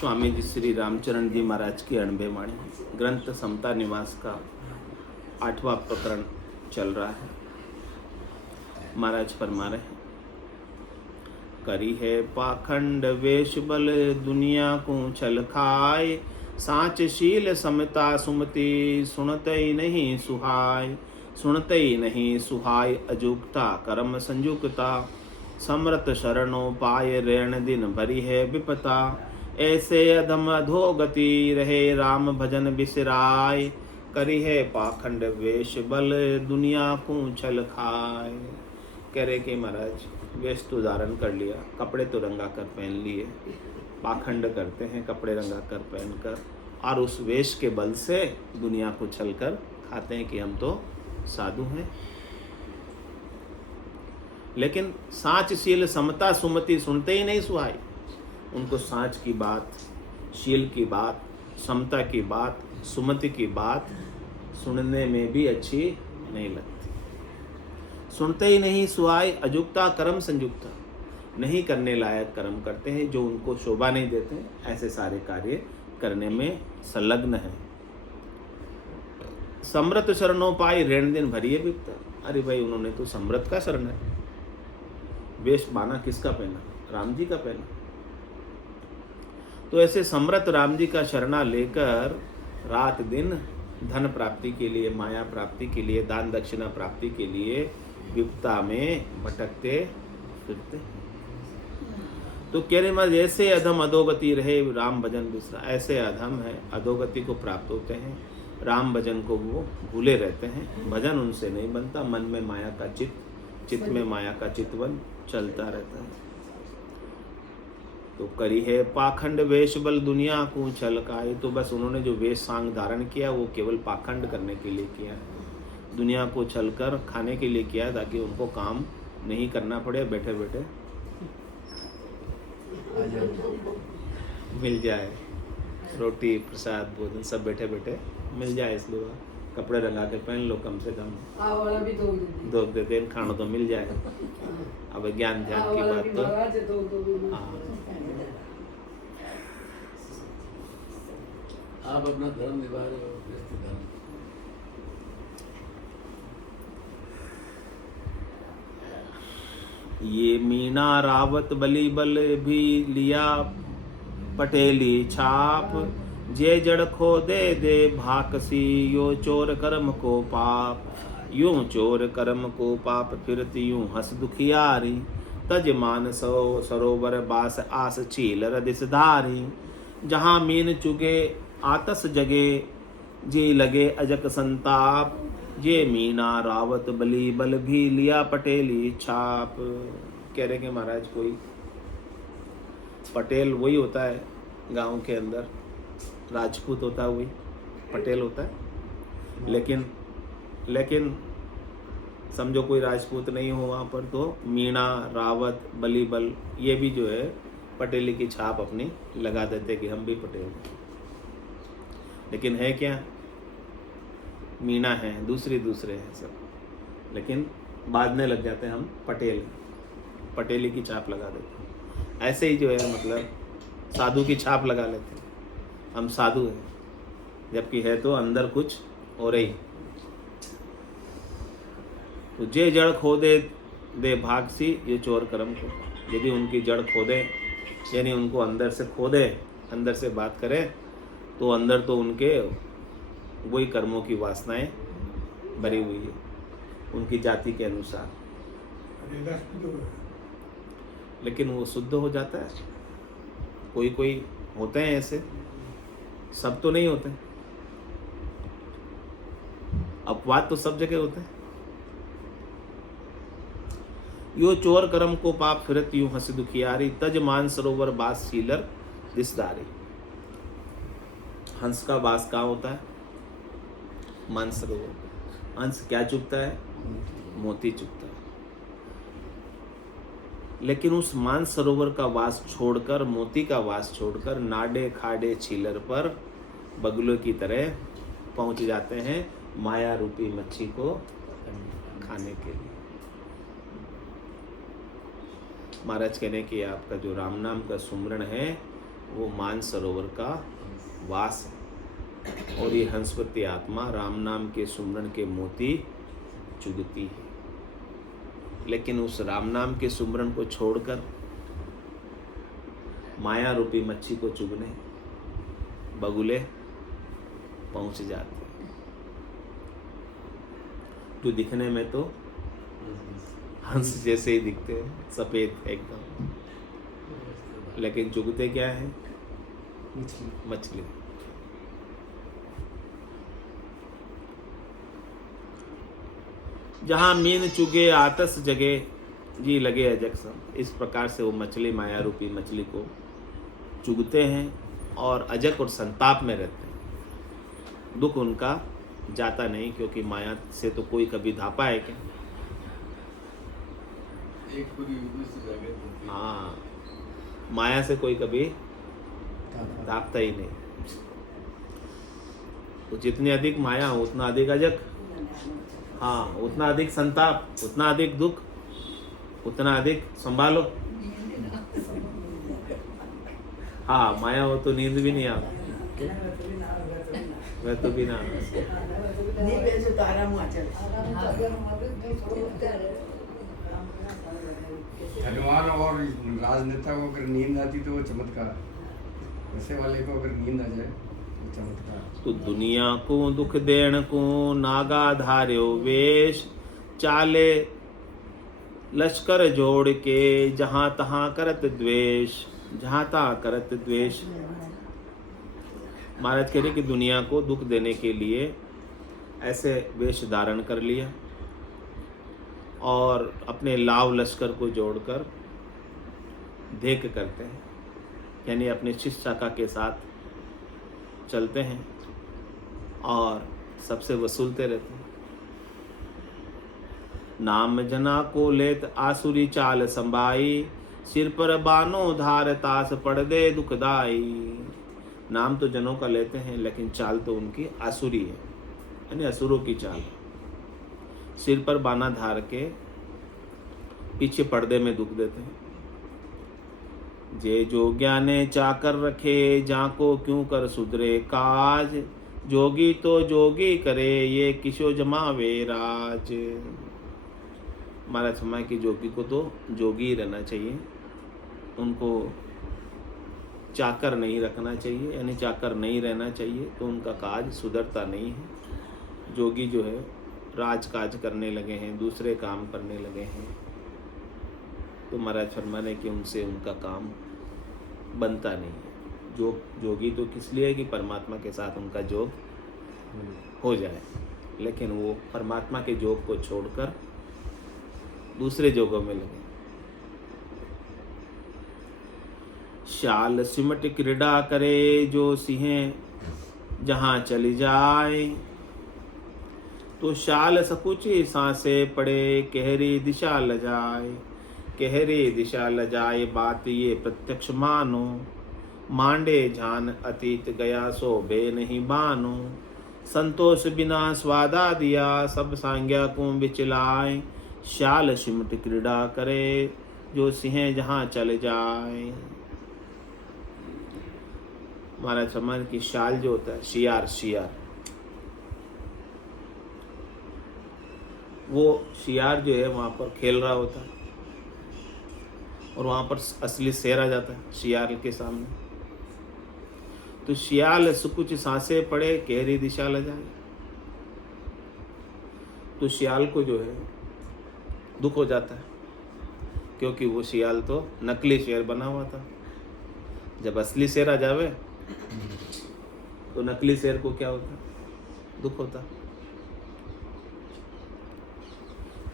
स्वामी जी श्री रामचरण जी महाराज की अणबे वाणी ग्रंथ समता निवास का 8वां प्रकरण चल रहा है। महाराज फरमा रहे हैं, करी है पाखंड वेश बल दुनिया को छल खाए, साच शील समता सुमति सुनते ही नहीं सुहाय, सुनते ही नहीं सुहाय अजुगता कर्म संजुगता, समरत शरणों पाए रेण दिन भरी है विपता, ऐसे अधम अधोगति रहे राम भजन बिसराय, करी है पाखंड वेश बल दुनिया को छल खाए। कह रहे कि महाराज वेश तो धारण कर लिया, कपड़े तो रंगा कर पहन लिए, पाखंड करते हैं कपड़े रंगा कर पहनकर, और उस वेश के बल से दुनिया को छल कर खाते हैं कि हम तो साधु हैं। लेकिन साच शील समता सुमति सुनते ही नहीं सुहाई। उनको साच की बात, शील की बात, समता की बात, सुमति की बात सुनने में भी अच्छी नहीं लगती। सुनते ही नहीं सुहाई अजुगता कर्म संयुक्ता, नहीं करने लायक कर्म करते हैं जो उनको शोभा नहीं देते, ऐसे सारे कार्य करने में संलग्न है। समृत शरणों पाई ऋण दिन भरिए बिकता। अरे भाई उन्होंने तो समृत का शरण है। वेश बाना किसका पहना? राम जी का पहना। तो ऐसे समृत राम जी का शरणा लेकर रात दिन धन प्राप्ति के लिए, माया प्राप्ति के लिए, दान दक्षिणा प्राप्ति के लिए विपता में भटकते फिरते। तो कह रहे मत ऐसे अधम अधोगति रहे राम भजन बिसरा। ऐसे अधम है, अधोगति को प्राप्त होते हैं, राम भजन को वो भूले रहते हैं, भजन उनसे नहीं बनता, मन में माया का चित्त में माया का चितवन चलता रहता है। तो करी है पाखंड वेश बल दुनिया को छल खाए। तो बस उन्होंने जो वेश सांग धारण किया वो केवल पाखंड करने के लिए किया, दुनिया को छल कर खाने के लिए किया, ताकि उनको काम नहीं करना पड़े, बैठे बैठे मिल जाए रोटी प्रसाद भोजन सब बैठे बैठे मिल जाए। इसलिए कपड़े रंगा के पहन लो, कम से कम दो देते खाना तो मिल जाए। अब ज्ञान ध्यान की बात तो आप अपना धर्म निभा रहे हो, धर्म। ये मीना रावत बली बल भी लिया पटेली छाप, जे जड़ खो दे भाकसी यो चोर कर्म को पाप, यूं चोर कर्म को पाप फिरत यूं हंस दुखियारी, तज मान सरोवर बास आस छील रदिस धारी, जहाँ मीन चुगे आतस जगे जी लगे अजक संताप, ये मीना रावत बली बल भी लिया पटेली छाप। कह रहे कि महाराज कोई पटेल वही होता है गांव के अंदर, राजपूत होता है वही पटेल होता है। लेकिन समझो कोई राजपूत नहीं हो वहाँ पर, तो मीणा रावत बली बल ये भी जो है पटेली की छाप अपनी लगा देते कि हम भी पटेल हैं। लेकिन है क्या? मीणा है, दूसरे हैं सब, लेकिन बाद में लग जाते हैं हम पटेल, पटेली की छाप लगा देते हैं। ऐसे ही जो है मतलब साधु की छाप लगा लेते हैं, हम साधु हैं, जबकि है तो अंदर कुछ और ही। तो जे जड़ खोदे दे भागसी ये चोर कर्म को, यदि उनकी जड़ खोदे यानी उनको अंदर से खोदे, अंदर से बात करें, तो अंदर तो उनके वही कर्मों की वासनाएं भरी हुई है उनकी जाति के अनुसार, लेकिन वो शुद्ध हो जाता है। कोई कोई होते हैं ऐसे, सब तो नहीं होते, अपवाद तो सब जगह होते हैं। यो चोर कर्म को पाप फिरत यूं हंस दुखियारी, तज मान सरोवर बास शीलर दिसदारी। हंस का बास कहाँ होता है? मानसरोवर। हंस क्या चुगता है? मोती चुगता है। लेकिन उस मानसरोवर का वास छोड़कर, मोती का वास छोड़कर, नाडे खाडे छीलर पर बगुलों की तरह पहुंच जाते हैं माया रूपी मच्छी को खाने के लिए। महाराज कहने की आपका जो राम नाम का सुमरण है वो मानसरोवर का वास है। और ये हंसवती आत्मा राम नाम के सुमरण के मोती चुगती है, लेकिन उस राम नाम के सुमरण को छोड़कर माया रूपी मच्छी को चुगने बगुले पहुंच जाते हैं, जो दिखने में तो हंस जैसे ही दिखते हैं, सफेद एकदम, लेकिन चुगते क्या है? मछली। जहां मीन चुगे आतस जगे जी लगे अजग सब। इस प्रकार से वो मछली माया रूपी मछली को चुगते हैं और अजक और संताप में रहते हैं। दुख उनका जाता नहीं, क्योंकि माया से तो कोई कभी धापा है क्या? एक पूरी दूसरी जगह। हाँ, माया से कोई कभी धापता ही नहीं। तो जितनी अधिक माया उतना अधिक अजक, हाँ, उतना अधिक संताप, उतना अधिक दुख, उतना अधिक संभालो। हाँ, माया हो तो नींद भी नहीं आती, वह तो भी ना धनवान और राजनेता को अगर नींद आती तो वो चमत्कार, वैसे वाले को अगर नींद आ जाए तो चमत्कार। तो दुनिया को दुख देण को नागा धार्यो वेश, चाले लश्कर जोड़ के जहां तहां करत द्वेष, जहां तहां करत द्वेष। महाराज कह रहे कि दुनिया को दुख देने के लिए ऐसे वेश धारण कर लिया और अपने लाव लश्कर को जोड़कर देख करते हैं, यानी अपने शिष्य शाखा के साथ चलते हैं और सबसे वसूलते रहते हैं। नाम जना को लेत आसुरी चाल संभाई, सिर पर बानो धार तास पड़ दे दुखदाई। नाम तो जनों का लेते हैं, लेकिन चाल तो उनकी आसुरी है, यानी असुरों की चाल। सिर पर बाना धार के पीछे पर्दे में दुख देते हैं। जे जो ज्ञाने चाकर रखे, जाको क्यों कर सुधरे काज, जोगी तो जोगी करे ये किशो जमावे राज। महाराज समय की जोगी को तो जोगी ही रहना चाहिए, उनको चाकर नहीं रखना चाहिए, यानी चाकर नहीं रहना चाहिए, तो उनका काज सुधरता नहीं है। जोगी जो है राजकाज करने लगे हैं, दूसरे काम करने लगे हैं, तो महाराज फरमाने कि उनसे उनका काम बनता नहीं है। जोगी तो किस लिए कि परमात्मा के साथ उनका जोग हो जाए, लेकिन वो परमात्मा के जोग को छोड़कर दूसरे जोगों में लगे। शाल सिमट क्रीड़ा करे जो सिंह जहां चली जाए, तो शाल सकुची सांसे पड़े कहरी दिशा लजाए। कहरी दिशा लजाए बात ये प्रत्यक्ष मानो, मांडे झान अतीत गया सो बे नहीं बानो। संतोष बिना स्वादा दिया सब सांज्ञा को बिचलाए, शाल सिमट क्रीड़ा करे जो सिंह जहां चल जाए। महाराज समान की शाल जो होता है, शियार, शियार, वो शियार जो है वहां पर खेल रहा होता है और वहां पर असली शेर आ जाता है शियार के सामने। तो शियाल सुकुच सांसें पड़े कहरी दिशा ल जाए, तो शियाल को जो है दुख हो जाता है, क्योंकि वो शियाल तो नकली शेर बना हुआ था। जब असली शेर आ जावे तो नकली शेर को क्या होता, दुख होता।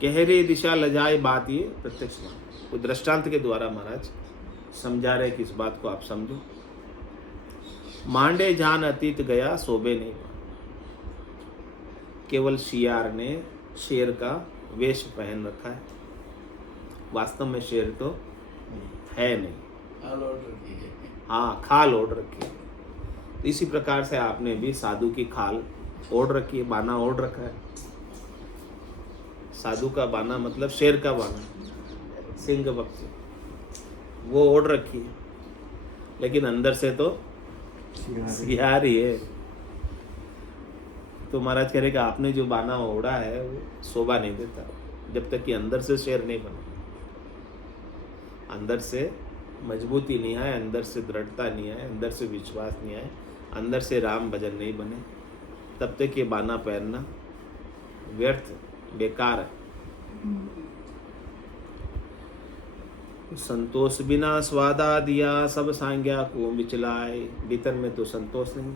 कहरी दिशा लजाए बात ये प्रत्यक्ष वो दृष्टांत के द्वारा महाराज समझा रहे कि इस बात को आप समझो। मांडे जान अतीत गया सोबे नहीं, केवल शियार ने शेर का वेश पहन रखा है, वास्तव में शेर तो है नहीं। हाँ, खाल ओढ़ रखी है। तो इसी प्रकार से आपने भी साधु की खाल ओढ़ रखी है, बाना ओढ़ रखा है। साधु का बाना मतलब शेर का बाना, सिंह भक्ति, वो ओढ़ रखी है। लेकिन अंदर से तो सियार ही है। तो महाराज कह रहे कि आपने जो बाना ओढ़ा है वो शोभा नहीं देता जब तक कि अंदर से शेर नहीं बना, अंदर से मजबूती नहीं आए, अंदर से दृढ़ता नहीं आए, अंदर से विश्वास नहीं आए, अंदर से राम भजन नहीं बने, तब तक ये बाना पहनना व्यर्थ बेकार है। संतोष बिना स्वादा दिया, सब सांग्या को बिचलाए। भीतर में तो संतोष नहीं,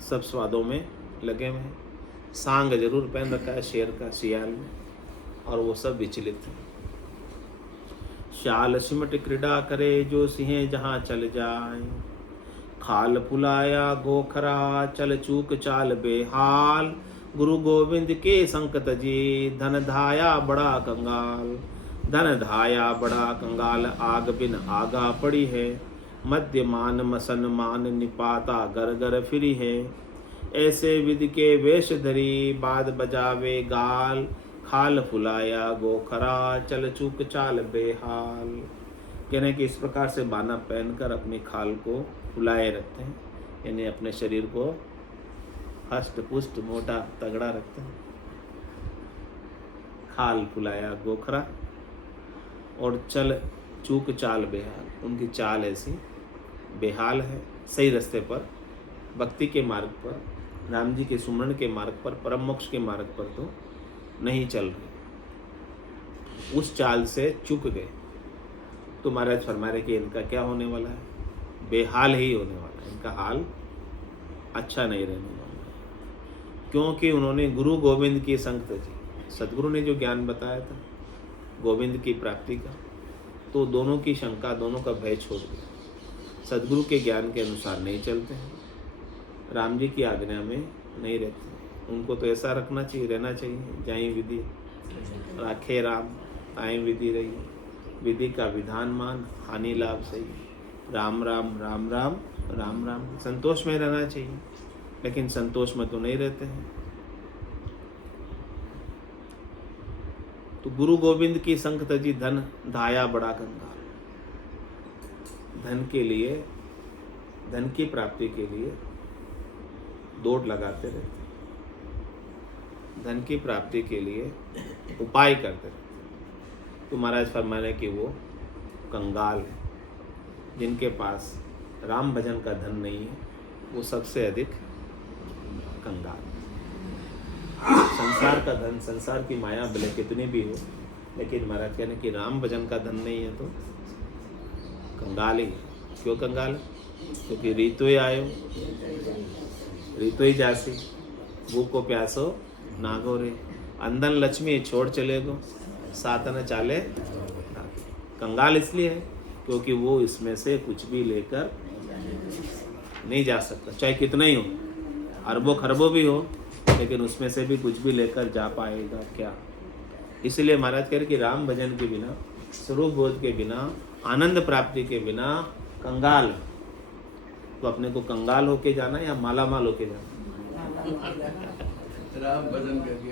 सब स्वादों में लगे हुए हैं। सांग जरूर पहन रखा है शेर का सियाल में, और वो सब विचलित है। शाल सिमट क्रीड़ा करे, जो सिंह जहाँ चल जाए। खाल फुलाया गोखरा, चल चूक चाल बेहाल। गुरु गोविंद के संकट जी, धन धाया बड़ा कंगाल। धन धाया बड़ा कंगाल, आग बिन आगा पड़ी है। मध्य मान मसन मान, निपाता गर गर फिरी है। ऐसे विधि के वेश धरी, बाद बजावे गाल। खाल फुलाया गोखरा, चल चूक चाल बेहाल। कहने कि इस प्रकार से बाना पहनकर अपनी खाल को फुलाए रखते हैं, यानी अपने शरीर को हष्ट पुष्ट मोटा तगड़ा रखते हैं। खाल फुलाया गोखरा और चल चूक चाल बेहाल। उनकी चाल ऐसी बेहाल है, सही रास्ते पर, भक्ति के मार्ग पर, राम जी के सुमरण के मार्ग पर, परम मोक्ष के मार्ग पर तो नहीं चल रहे, उस चाल से चूक गए। तो महाराज फरमा रहे कि इनका क्या होने वाला है, बेहाल ही होने वाला है, इनका हाल अच्छा नहीं रहने वाला है। क्योंकि उन्होंने गुरु गोविंद की संगत जी, सदगुरु ने जो ज्ञान बताया था गोविंद की प्राप्ति का, तो दोनों की शंका, दोनों का भय छोड़ दिया। सदगुरु के ज्ञान के अनुसार नहीं चलते हैं, राम जी की आज्ञा में नहीं रहते। उनको तो ऐसा रखना चाहिए, रहना चाहिए, जाई विधि राखे राम, ताई विधि रही। विधि का विधान मान, हानि लाभ सही। राम राम राम राम राम राम, संतोष में रहना चाहिए, लेकिन संतोष में तो नहीं रहते हैं। तो गुरु गोविंद की संगत जी, धन धाया बड़ा कंगाल। धन के लिए, धन की प्राप्ति के लिए दौड़ लगाते रहते, धन की प्राप्ति के लिए उपाय करते रहते। तो महाराज फरमाने कि वो कंगाल है, जिनके पास राम भजन का धन नहीं है, वो सबसे अधिक कंगाल। संसार का धन, संसार की माया भले कितनी भी हो, लेकिन महाराज कहने कि राम भजन का धन नहीं है तो कंगाल ही। क्यों कंगाल? क्योंकि रीतो ही आयो रीतो ही जासी, भूख को प्यासो नागो रे। अंदन लक्ष्मी छोड़ चले गो, साथ न चाले। कंगाल इसलिए है क्योंकि वो इसमें से कुछ भी लेकर नहीं जा सकता, चाहे कितना ही हो, अरबों खरबों भी हो, लेकिन उसमें से भी कुछ भी लेकर जा पाएगा क्या? इसलिए महाराज कह रहे कि राम भजन के बिना, स्वरूप बोध के बिना, आनंद प्राप्ति के बिना कंगाल। तो अपने को कंगाल होके जाना या मालामाल होके जाना? राम भजन करके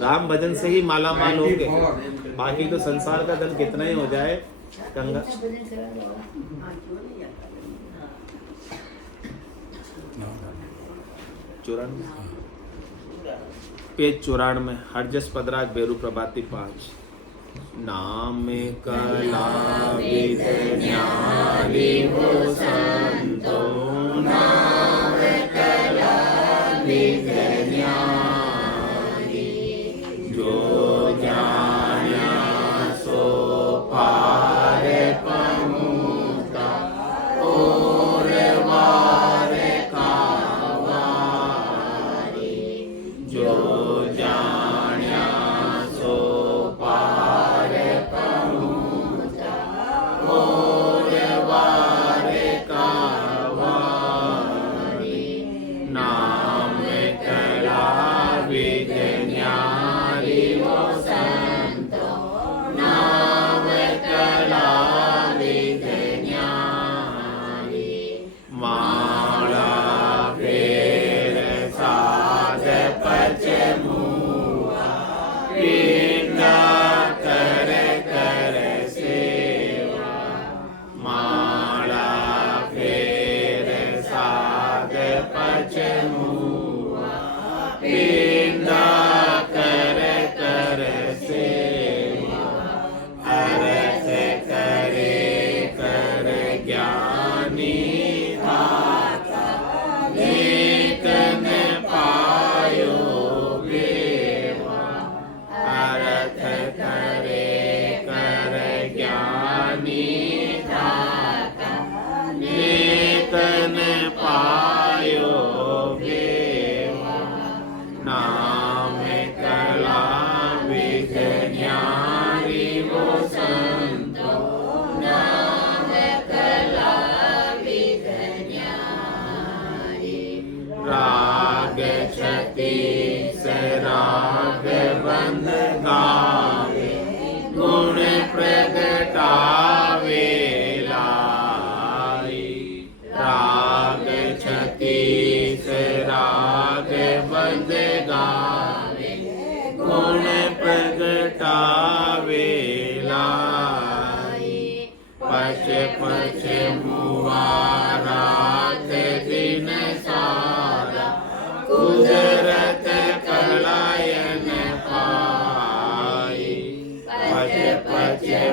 राम भजन से ही मालामाल होके, बाकी तो संसार का धन कितना ही हो जाए, कंगाल। पेज 94, हरजस पदराज बेरू प्रभाती 5। नाम कला विद न्यारी हो संतो, नाम कला विद न्यारी। जो जाना सो पार पहुँचा, और वार का वारी। जो जाना सो पार पहुँचा, और वार का वारी।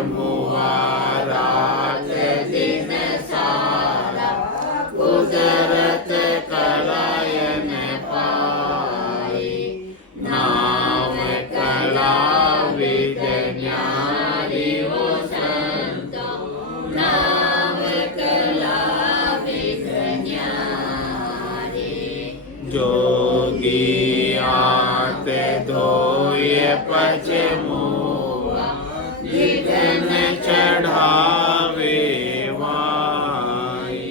मुआ रात दिन सारा कुदरत कलायन पाई नाम कला विद न्यारी हो संतो नाम कला विद न्यारी जोगी आते धोए पच मुआ जितन चढ़ावे वाई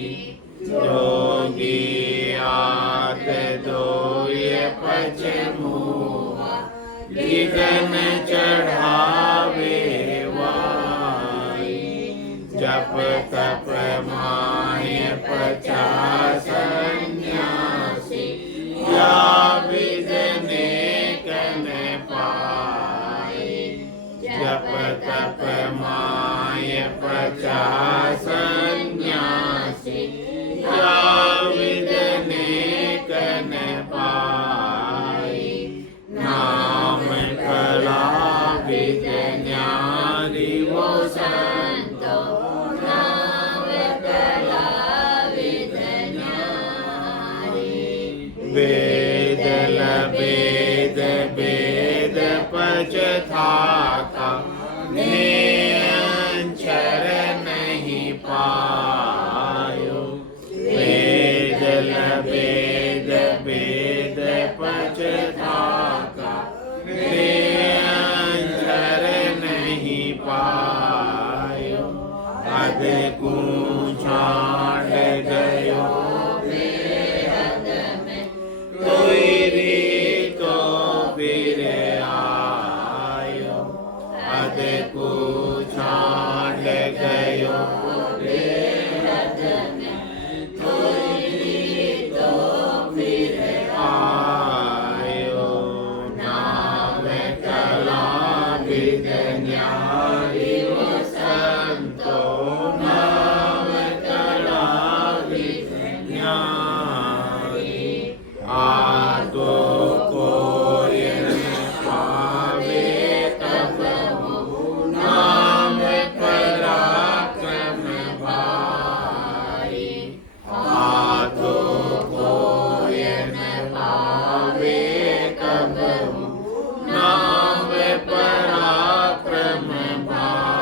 जोगी आत धोए पच मुआ जितन चढ़ावे वाई जप तप माय 50 सन्यासी या विद नेकन पाए जप तप माय 50 सन्यासी या विद नेकन पाए नाम कला विद न्यारी वो संतो नाम कला विद न्यारी वेद लवेद वेद पचथाका नियंचर नहीं पायो वेद लवेद वेद पचथाका नियंचर नहीं पायो अध छाड़ गयो बेहद में कोई रीतो फिर आयो अध छाड़ गयो बेहद में कोई रीतो फिर आयो नाम कला विद न्यारी वो संतो नाम कला विद न्यारी आतो कोय न पावे तब नाम पराक्रम भाई आतो कोय न पावे तब नाम पराक्रम भाई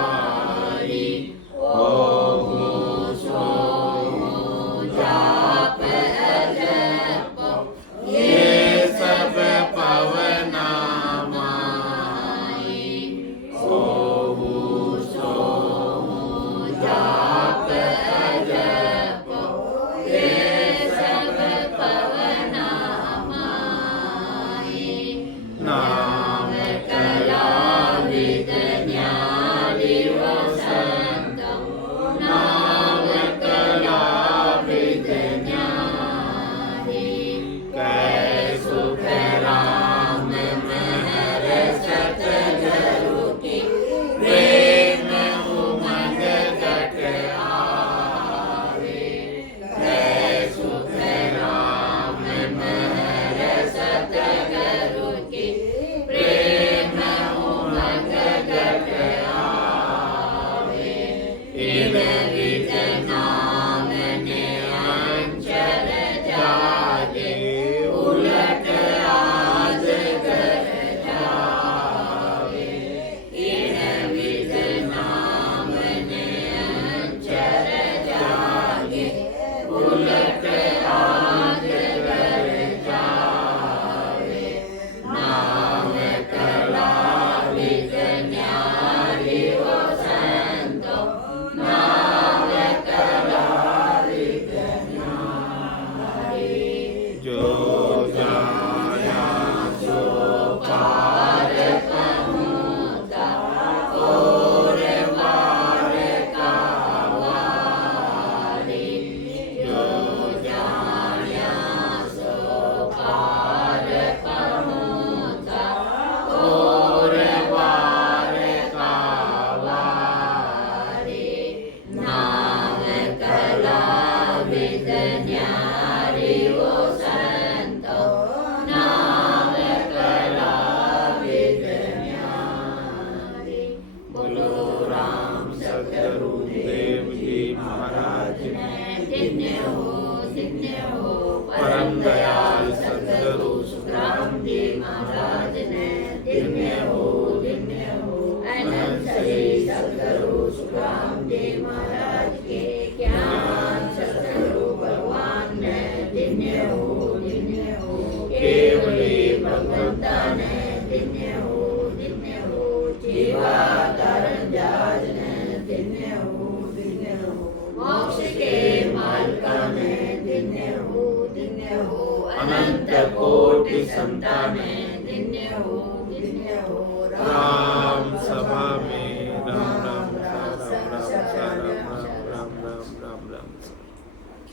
रामदेव महाराज के ज्ञान सत्संग भगवान ने धन्य हो केवले भगवंता ने धन्य हो जीवा धारण जाज ने धन्य हो मोक्ष के मालिका ने धन्य हो अनंत कोटि संतान ने धन्य हो